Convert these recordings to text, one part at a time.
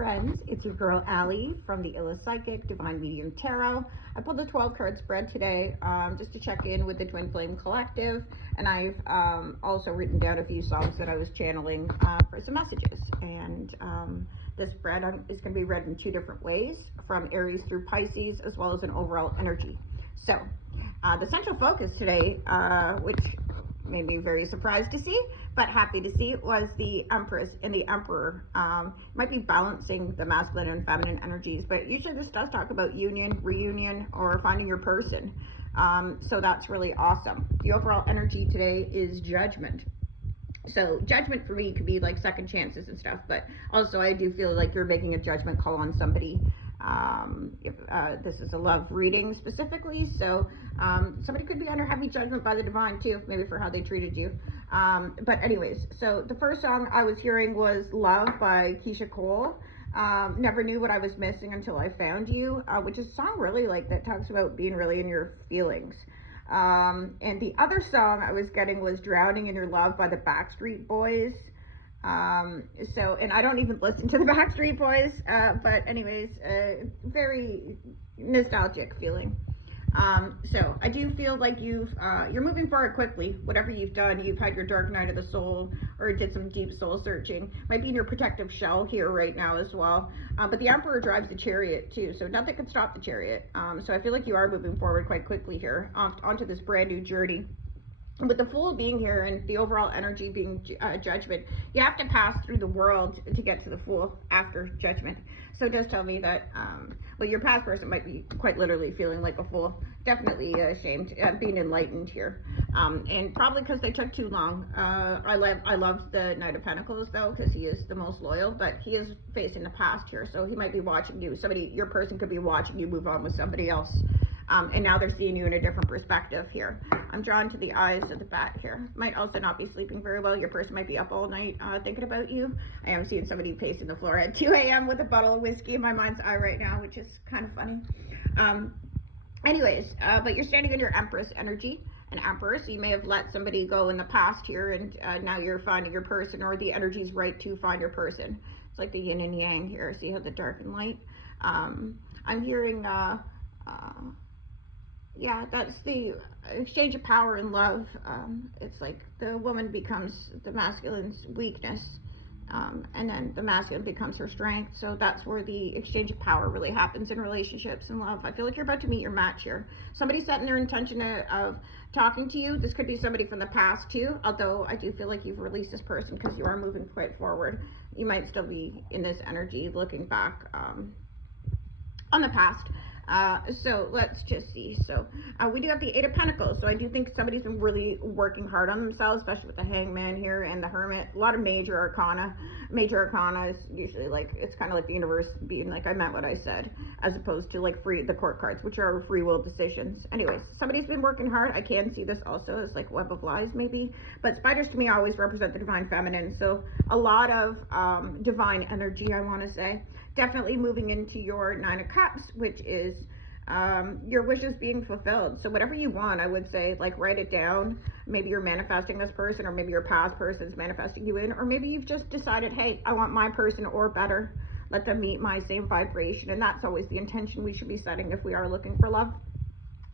friends, it's your girl Allie from the Psychic Divine Medium Tarot. I pulled a 12 card spread today just to check in with the Twin Flame Collective, and I've also written down a few songs that I was channeling for some messages. And this spread is going to be read in two different ways, from Aries through Pisces, as well as an overall energy. So the central focus today, which made me very surprised to see, but happy to see, was the Empress and the Emperor. Might be balancing the masculine and feminine energies, but usually this does talk about union, reunion, or finding your person. So that's really awesome. The overall energy today is Judgment. So judgment for me could be like second chances and stuff, but also I do feel like you're making a judgment call on somebody. If this is a love reading specifically, so somebody could be under heavy judgment by the divine too, maybe for how they treated you. But anyways, so the first song I was hearing was Love by Keisha Cole. Never knew what I was missing until I found you, which is a song really like that talks about being really in your feelings. And the other song I was getting was Drowning in Your Love by the Backstreet Boys. And I don't even listen to the Backstreet Boys, but anyways, very nostalgic feeling. So I do feel like you're moving forward quickly. Whatever you've done, you've had your dark night of the soul, or did some deep soul searching. Might be in your protective shell here right now as well. But the Emperor drives the Chariot too, so nothing can stop the Chariot. So I feel like you are moving forward quite quickly here onto this brand new journey. With the Fool being here and the overall energy being Judgment, you have to pass through the world to get to the Fool after Judgment. So it does tell me that, well, your past person might be quite literally feeling like a fool. Definitely ashamed, being enlightened here. And probably because they took too long. I love the Knight of Pentacles though, because he is the most loyal, but he is facing the past here. So he might be watching you. Your person could be watching you move on with somebody else. And now they're seeing you in a different perspective here. I'm drawn to the eyes of the bat here. Might also not be sleeping very well. Your person might be up all night thinking about you. I am seeing somebody pacing the floor at 2 a.m. with a bottle of whiskey in my mind's eye right now, which is kind of funny. But you're standing in your Empress energy, an Emperor, so you may have let somebody go in the past here, and now you're finding your person, or the energy's right to find your person. It's like the yin and yang here. See how the dark and light? I'm hearing... yeah, that's the exchange of power and love. It's like the woman becomes the masculine's weakness, and then the masculine becomes her strength. So that's where the exchange of power really happens in relationships and love. I feel like you're about to meet your match here. Somebody's setting their intention of talking to you. This could be somebody from the past too, although I do feel like you've released this person because you are moving quite forward. You might still be in this energy looking back on the past. So let's just see. So we do have the Eight of Pentacles. So I do think somebody's been really working hard on themselves, especially with the Hangman here and the Hermit. A lot of major arcana. Major arcana is usually like, it's kind of like the universe being like, I meant what I said, as opposed to like the court cards, which are free will decisions. Anyways, somebody's been working hard. I can see this also as like web of lies maybe, but spiders to me always represent the divine feminine. So a lot of divine energy, I want to say. Definitely moving into your Nine of Cups, which is your wishes being fulfilled. So whatever you want, I would say, like, write it down. Maybe you're manifesting this person, or maybe your past person's manifesting you in, or maybe you've just decided, hey, I want my person or better. Let them meet my same vibration. And that's always the intention we should be setting if we are looking for love.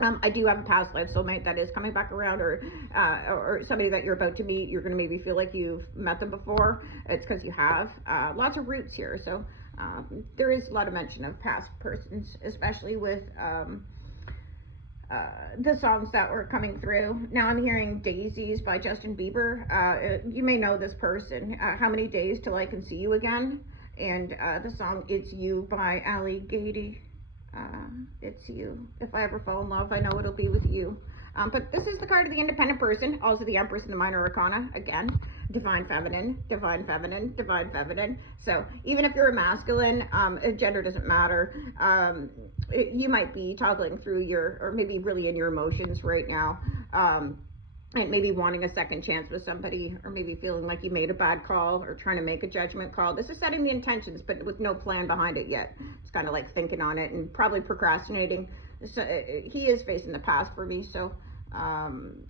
I do have a past life soulmate that is coming back around, or somebody that you're about to meet. You're going to maybe feel like you've met them before. It's because you have. Lots of roots here. So there is a lot of mention of past persons, especially with the songs that were coming through. Now I'm hearing Daisies by Justin Bieber. You may know this person. How Many Days Till I Can See You Again? And the song It's You by Ali Gady. It's you. If I ever fall in love, I know it'll be with you. But this is the card of the independent person, also the Empress and the Minor Arcana. Again, divine feminine, divine feminine, divine feminine. So even if you're a masculine, gender doesn't matter. You might be toggling through or maybe really in your emotions right now. And maybe wanting a second chance with somebody, or maybe feeling like you made a bad call, or trying to make a judgment call. This is setting the intentions, but with no plan behind it yet. It's kind of like thinking on it and probably procrastinating. So he is facing the past for me, so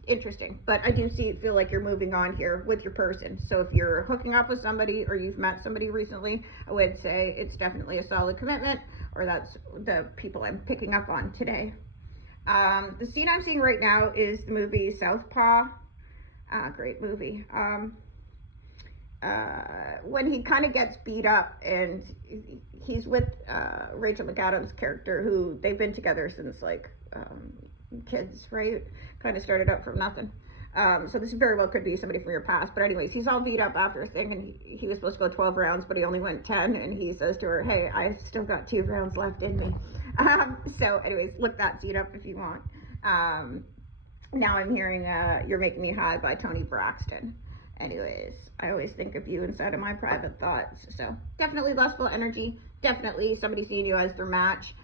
Interesting. But I do feel like you're moving on here with your person. So if you're hooking up with somebody or you've met somebody recently, I would say it's definitely a solid commitment, or that's the people I'm picking up on today. The scene I'm seeing right now is the movie Southpaw. Great movie. When he kind of gets beat up and he's with Rachel McAdams' character, who they've been together since like kids, right? Kind of started out from nothing. So this very well could be somebody from your past. But anyways, he's all beat up after a thing, and he was supposed to go 12 rounds, but he only went 10. And he says to her, "Hey, I've still got 2 rounds left in me." So anyways, look that scene up if you want. Now I'm hearing "You're Making Me High" by Toni Braxton. Anyways, I always think of you inside of my private thoughts. So definitely lustful energy. Definitely somebody seeing you as their match.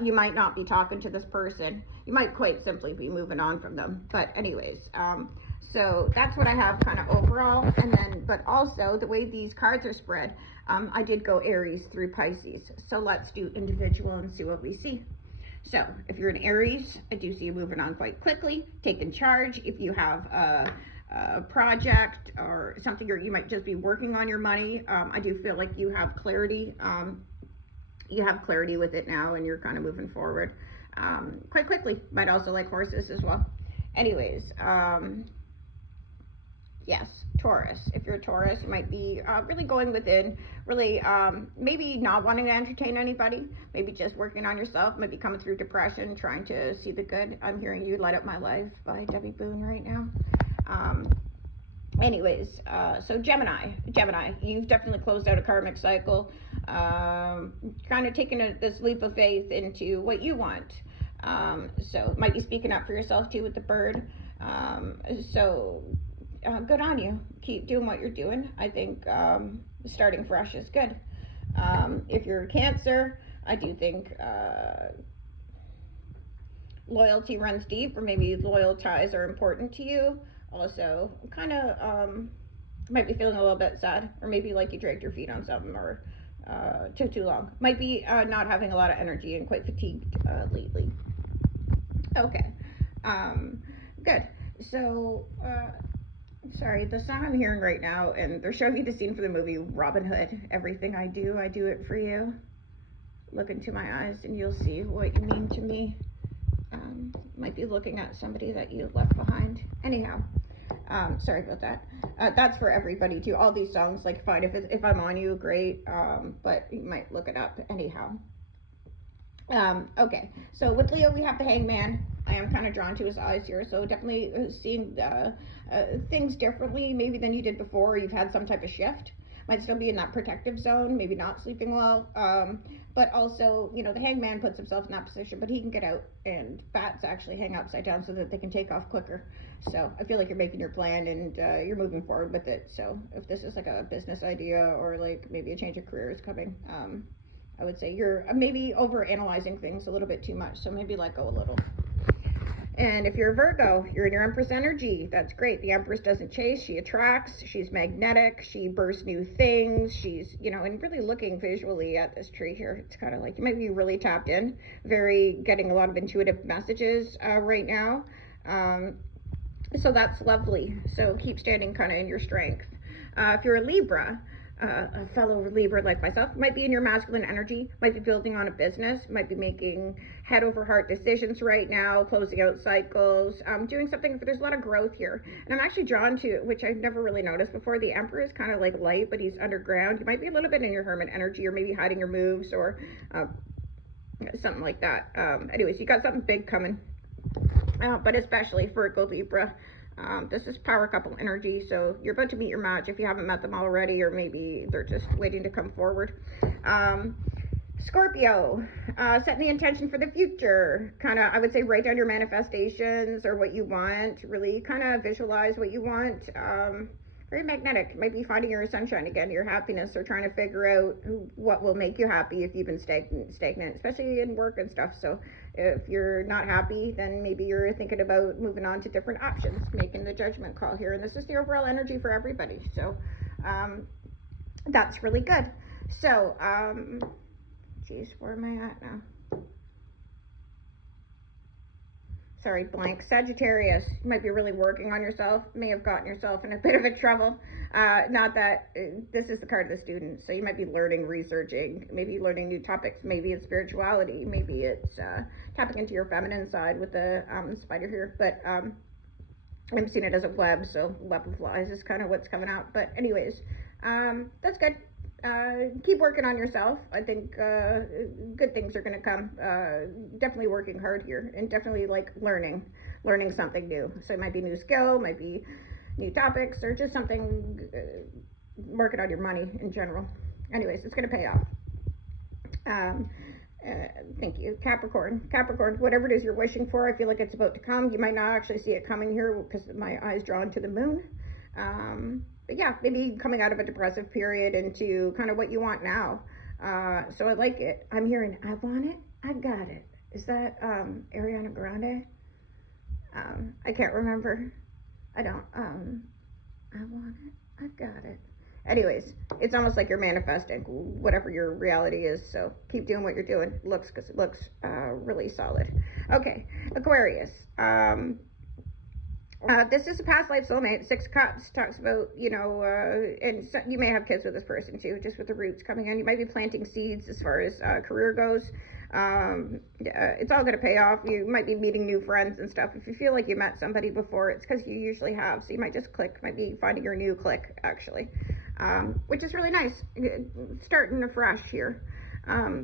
You might not be talking to this person. You might quite simply be moving on from them. But anyways, so that's what I have kind of overall. And then, but also the way these cards are spread, I did go Aries through Pisces. So let's do individual and see what we see. So if you're an Aries, I do see you moving on quite quickly, taking charge. If you have a project or something, or you might just be working on your money, I do feel like you have clarity. You have clarity with it now, and you're kind of moving forward quite quickly. Might also like horses as well. Anyways, yes, Taurus. If you're a Taurus, you might be really going within, really maybe not wanting to entertain anybody, maybe just working on yourself, maybe coming through depression, trying to see the good. I'm hearing you Light Up My Life by Debbie Boone right now. Anyways, so Gemini, you've definitely closed out a karmic cycle, kind of taking this leap of faith into what you want. So might be speaking up for yourself too with the bird. Good on you. Keep doing what you're doing. I think starting fresh is good. If you're a Cancer, I do think loyalty runs deep, or maybe loyal ties are important to you. Also, kind of might be feeling a little bit sad, or maybe like you dragged your feet on something, or took too long. Might be not having a lot of energy and quite fatigued lately. Okay, good. So, sorry, the song I'm hearing right now, and they're showing me the scene for the movie Robin Hood. Everything I do it for you. Look into my eyes and you'll see what you mean to me. Might be looking at somebody that you left behind. Anyhow, sorry about that. That's for everybody too. All these songs, like fine, if I'm on you, great. But you might look it up anyhow. Okay, so with Leo we have the Hangman. I am kind of drawn to his eyes here, so definitely seeing things differently maybe than you did before. You've had some type of shift. Might still be in that protective zone, maybe not sleeping well, but also, you know, the Hangman puts himself in that position, but he can get out, and bats actually hang upside down so that they can take off quicker. So I feel like you're making your plan, and you're moving forward with it. So if this is like a business idea, or like maybe a change of career is coming, I would say you're maybe over analyzing things a little bit too much, so maybe let go a little. And if you're a Virgo, you're in your Empress energy. That's great. The Empress doesn't chase, she attracts, she's magnetic, she bursts new things, she's, you know, and really looking visually at this tree here, it's kind of like you might be really tapped in, getting a lot of intuitive messages right now. So that's lovely. So keep standing kind of in your strength. If you're a Libra, a fellow Libra like myself, might be in your masculine energy, might be building on a business, might be making head over heart decisions right now, closing out cycles, doing something. There's a lot of growth here, and I'm actually drawn to, which I've never really noticed before, the Emperor is kind of like light, but he's underground. You might be a little bit in your hermit energy, or maybe hiding your moves, or something like that. Anyways, you got something big coming, but especially Virgo, Libra. This is power couple energy, so you're about to meet your match if you haven't met them already, or maybe they're just waiting to come forward. Scorpio, setting the intention for the future. Kind of, I would say, write down your manifestations or what you want. Really kind of visualize what you want. Very magnetic. Might be finding your sunshine again, your happiness, or trying to figure out what will make you happy if you've been stagnant, especially in work and stuff. So if you're not happy, then maybe you're thinking about moving on to different options, making the judgment call here. And this is the overall energy for everybody. So that's really good. So, geez, where am I at now? sorry, blank. Sagittarius, you might be really working on yourself, may have gotten yourself in a bit of a trouble. Not that, this is the card of the student, so you might be learning, researching, maybe learning new topics, maybe it's spirituality, maybe it's tapping into your feminine side with the spider here, but I'm seeing it as a web, so web of lies is kind of what's coming out, but anyways, that's good. Keep working on yourself. I think good things are going to come. Definitely working hard here, and definitely like learning something new. So it might be new skill, might be new topics, or just something, working on your money in general. Anyways, it's going to pay off. Thank you. Capricorn, whatever it is you're wishing for, I feel like it's about to come. You might not actually see it coming here because my eye's drawn to the moon. But yeah, maybe coming out of a depressive period into kind of what you want now. So I like it. I'm hearing, I want it, I got it. Is that Ariana Grande? I can't remember. I don't, I want it, I got it. Anyways, it's almost like you're manifesting whatever your reality is, so keep doing what you're doing. It looks really solid. Okay, Aquarius. This is a past life soulmate. 6 Cups talks about, and so, you may have kids with this person too, just with the roots coming in. You might be planting seeds as far as career goes. It's all going to pay off. You might be meeting new friends and stuff. If you feel like you met somebody before, it's because you usually have. So you might just click, might be finding your new click, actually, which is really nice. Starting afresh here.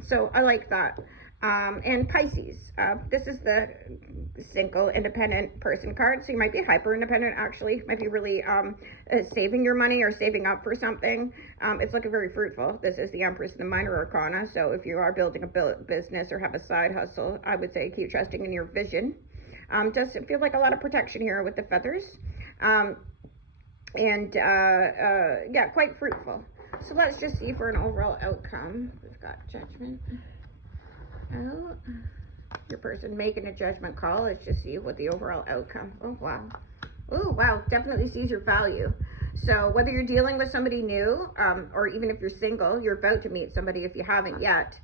So I like that. And Pisces, this is the single independent person card, so you might be hyper independent, actually, might be really saving your money or saving up for something. It's looking very fruitful. This is the Empress in the Minor Arcana, so if you are building a business or have a side hustle, I would say keep trusting in your vision. Does feel like a lot of protection here with the feathers, yeah, quite fruitful. So let's just see for an overall outcome. We've got Judgment. Oh, your person making a judgment call. Let's just see what the overall outcome. Oh, wow. Oh, wow. Definitely sees your value. So whether you're dealing with somebody new, or even if you're single, you're about to meet somebody if you haven't yet.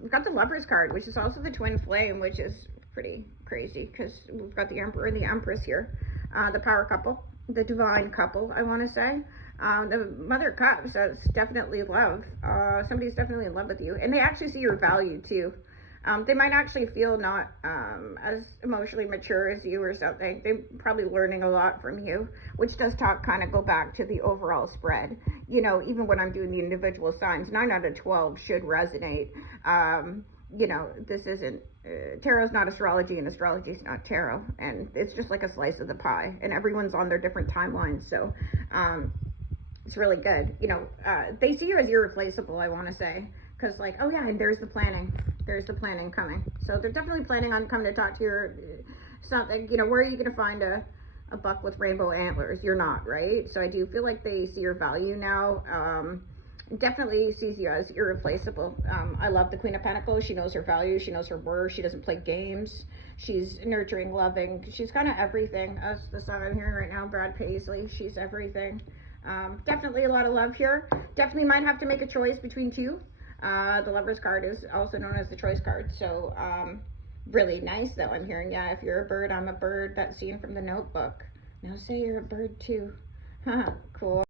We've got the Lover's card, which is also the twin flame, which is pretty crazy because we've got the Emperor and the Empress here. The power couple, the divine couple, I want to say. The Mother of Cups, that's definitely love. Somebody's definitely in love with you, and they actually see your value too. They might actually feel not as emotionally mature as you or something. They're probably learning a lot from you, which does kind of go back to the overall spread. Even when I'm doing the individual signs, 9 out of 12 should resonate. This isn't, tarot's not astrology and astrology's not tarot, and it's just like a slice of the pie, and everyone's on their different timelines, so it's really good. They see you as irreplaceable, I want to say, because like, oh yeah, and there's the planning coming, so they're definitely planning on coming to talk to your something. Where are you going to find a buck with rainbow antlers? You're not, right? So I do feel like they see your value now. Definitely sees you as irreplaceable. I love the Queen of Pentacles. She knows her value, she knows her worth, she doesn't play games, she's nurturing, loving, she's kind of everything. That's the song I'm hearing right now, Brad Paisley. She's everything. Definitely a lot of love here. Definitely might have to make a choice between two. The Lover's card is also known as the choice card, so really nice though. I'm hearing, yeah, if you're a bird, I'm a bird. That scene from The Notebook. Now say you're a bird too. Cool.